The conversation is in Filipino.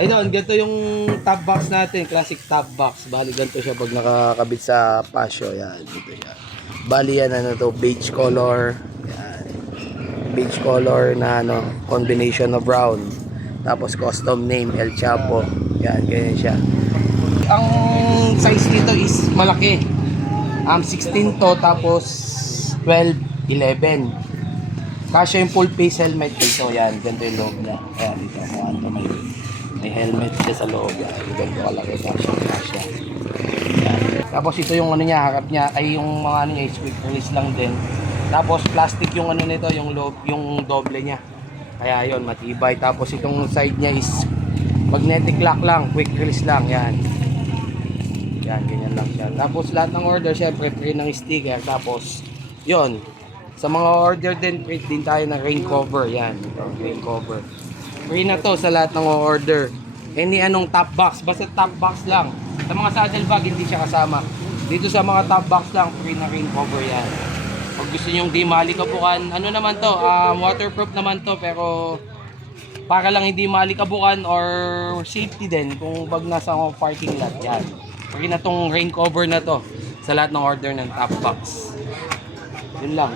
Ayun, ganito yung top box natin, classic top box. Bali ganito siya pag nakakabit sa pasyo. Yan, dito siya. Bali yan ano to, beige color. Yan. Beige color na ano, combination of brown. Tapos custom name El Chapo. Yan, ganyan siya. Ang size nito is malaki. 16 to tapos 12, 11. Kasya yung full face helmet dito. Yan, ganito yung loob niya. Ayan, dito. Ano, may helmet siya sa loob. Yan, ganito kalaki. Kasya. Yan. Tapos ito yung ano niya, harap niya, ay yung mga ano niya, is quick release lang din. Tapos plastic yung ano nito, yung loob, yung doble niya. Kaya yon matibay. Tapos itong side niya is magnetic lock lang, quick release lang. Yan. Yan, ganyan lang siya. Tapos lahat ng order, syempre, free ng sticker. Tapos, yon sa mga order din, free din tayo ng rain cover. Yan, ito, rain cover. Free na to sa lahat ng order. Any anong top box, basta top box lang. Sa mga saddle bag, hindi siya kasama. Dito sa mga top box lang, free na rain cover yan. Pag gusto nyo di malikabukan, ano naman to, waterproof naman to, pero para lang hindi malikabukan or safety din kung pag nasa parking lot. Yan. Free na tong rain cover na to sa lahat ng order ng top box. Yun lang.